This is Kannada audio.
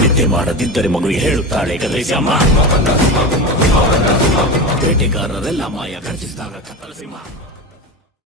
ನಿದ್ದೆ ಮಾಡದಿದ್ದರೆ ಮಗುವಿಗೆ ಹೇಳುತ್ತಾಳೆ ಕದರಿಸಮ್ಮ. ಬೇಟೆಗಾರರೆಲ್ಲ ಮಾಯ ಗರ್ಜಿಸಿದಾಗ ಕತ್ತಲ ಸಿಂಹ.